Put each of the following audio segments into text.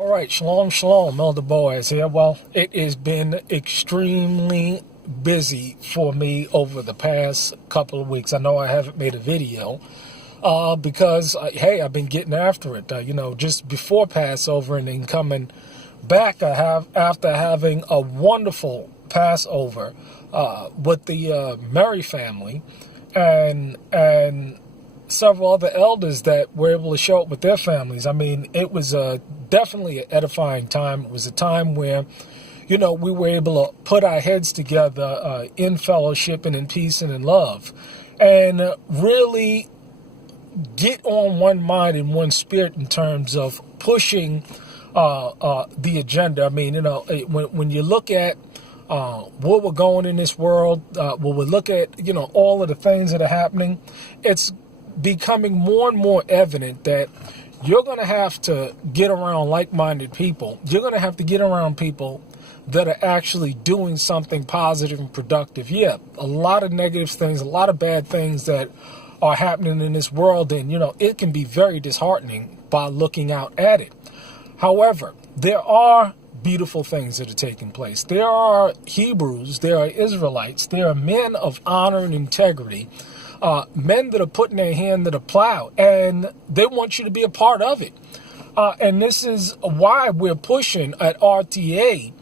All right, shalom, shalom, Elder Boaz here. Well, it has been extremely busy for me over the past couple of weeks. I know I haven't made a video because, hey, I've been getting after it. Just before Passover and then coming back, after having a wonderful Passover with the Mary family and several other elders that were able to show up with their families. I mean, it was definitely an edifying time. It was a time where, we were able to put our heads together in fellowship and in peace and in love and really get on one mind and one spirit in terms of pushing the agenda. I mean, when you look at where we're going in this world, when we look at, all of the things that are happening, it's becoming more and more evident that you're going to have to get around like-minded people. You're going to have to get around people that are actually doing something positive and productive. Yeah, a lot of negative things, a lot of bad things that are happening in this world, and, it can be very disheartening by looking out at it. However, there are beautiful things that are taking place. There are Hebrews, there are Israelites, there are men of honor and integrity, men that are putting their hand to the plow, and they want you to be a part of it. And this is why we're pushing at RTA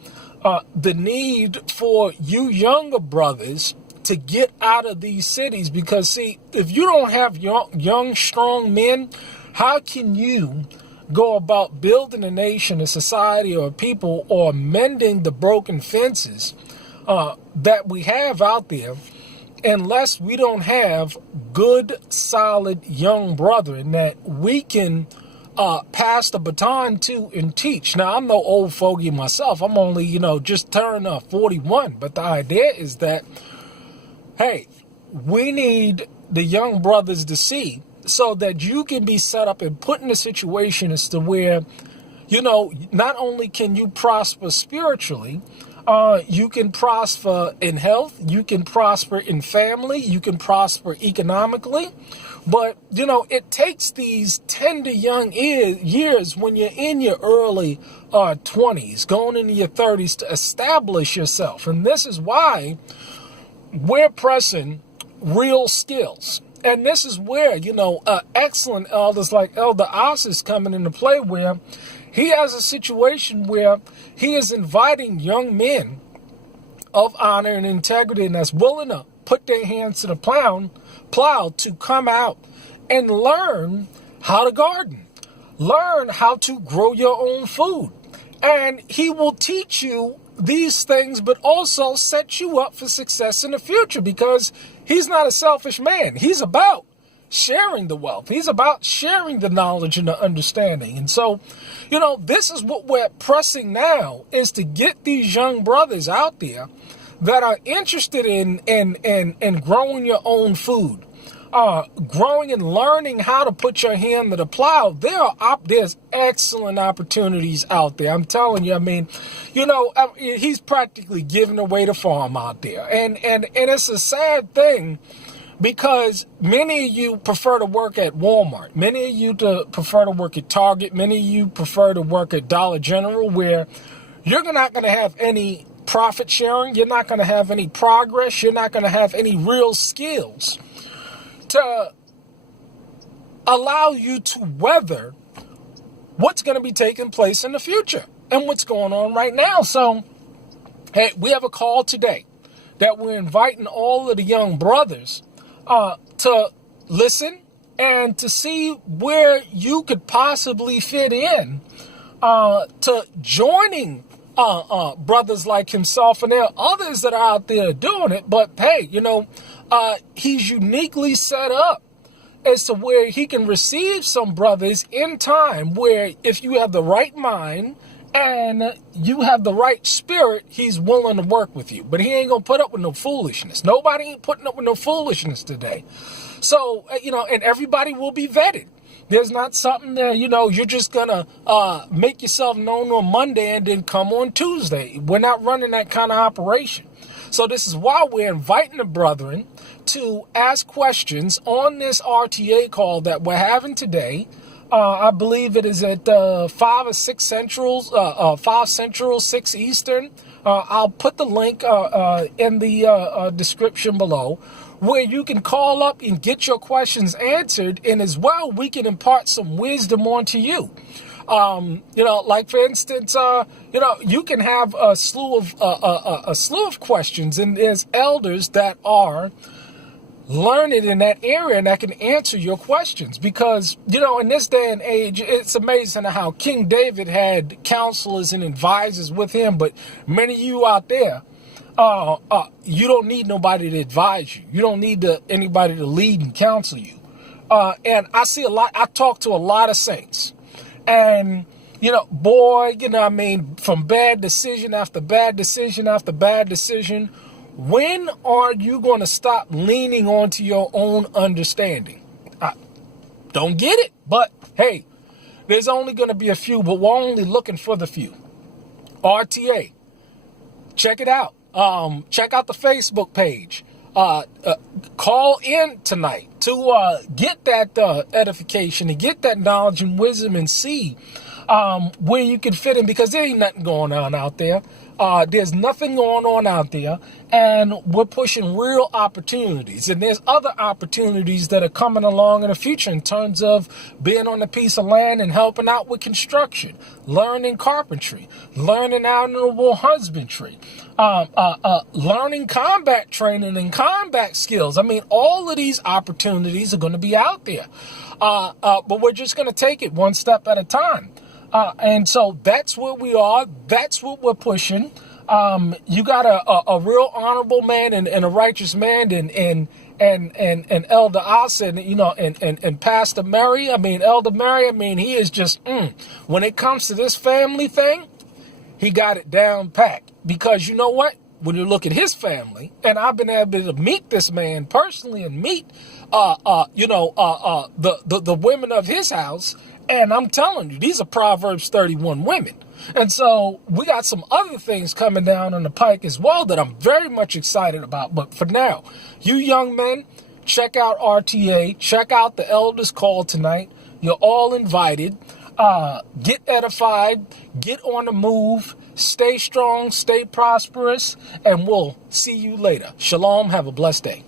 the need for you younger brothers to get out of these cities. Because, see, if you don't have young, strong men, how can you go about building a nation, a society, or a people, or mending the broken fences that we have out there, unless we don't have good, solid young brethren that we can pass the baton to and teach? Now, I'm no old fogey myself. I'm only, just turned 41. But the idea is that, hey, we need the young brothers to see so that you can be set up and put in a situation as to where, not only can you prosper spiritually, you can prosper in health, you can prosper in family, you can prosper economically. But, it takes these tender young years when you're in your early 20s, going into your 30s, to establish yourself. And this is why we're pressing real skills. And this is where, excellent elders like Elder Oz is coming into play, where he has a situation where he is inviting young men of honor and integrity and that's willing to put their hands to the plow to come out and learn how to garden, learn how to grow your own food. And he will teach you these things, but also set you up for success in the future, because he's not a selfish man. He's about sharing the wealth. He's about sharing the knowledge and the understanding. And so, this is what we're pressing now, is to get these young brothers out there that are interested in growing your own food, growing and learning how to put your hand to the plow. There's excellent opportunities out there. I'm telling you, I mean, he's practically giving away the farm out there. And it's a sad thing, because many of you prefer to work at Walmart. Many of you prefer to work at Target. Many of you prefer to work at Dollar General, where you're not going to have any profit sharing. You're not going to have any progress. You're not going to have any real skills to allow you to weather what's going to be taking place in the future and what's going on right now. So, hey, we have a call today that we're inviting all of the young brothers to listen and to see where you could possibly fit in to joining brothers like himself. And there are others that are out there doing it. But hey, he's uniquely set up as to where he can receive some brothers in time, where if you have the right mind and you have the right spirit, he's willing to work with you. But he ain't going to put up with no foolishness. Nobody ain't putting up with no foolishness today. So, and everybody will be vetted. There's not something that, you're just going to make yourself known on Monday and then come on Tuesday. We're not running that kind of operation. So this is why we're inviting the brethren to ask questions on this RTA call that we're having today I believe it is at 5 or 6 Central, 5 Central, 6 Eastern. I'll put the link in the description below, where you can call up and get your questions answered, and as well, we can impart some wisdom onto you. Like for instance, you can have a slew of questions, and there's elders that are learned in that area and that can answer your questions, because in this day and age, it's amazing how King David had counselors and advisors with him, but many of you out there, you don't need nobody to advise you. You don't need anybody to lead and counsel you. And I talk to a lot of saints, and from bad decision after bad decision after bad decision. When are you going to stop leaning onto your own understanding? I don't get it, but hey, there's only going to be a few, but we're only looking for the few. RTA, check it out. Check out the Facebook page. Call in tonight to get that edification and get that knowledge and wisdom, and see where you can fit in, because there ain't nothing going on out there. There's nothing going on out there, and we're pushing real opportunities. And there's other opportunities that are coming along in the future in terms of being on a piece of land and helping out with construction, learning carpentry, learning animal husbandry, learning combat training and combat skills. I mean, all of these opportunities are going to be out there, but we're just going to take it one step at a time. And so that's where we are. That's what we're pushing. You got a real honorable man and a righteous man, and Elder Austin, and Pastor Mary. Elder Mary. He is just when it comes to this family thing, he got it down packed. Because you know what? When you look at his family, and I've been able to meet this man personally and meet the women of his house. And I'm telling you, these are Proverbs 31 women. And so we got some other things coming down on the pike as well that I'm very much excited about. But for now, you young men, check out RTA. Check out the Elders Call tonight. You're all invited. Get edified. Get on the move. Stay strong. Stay prosperous. And we'll see you later. Shalom. Have a blessed day.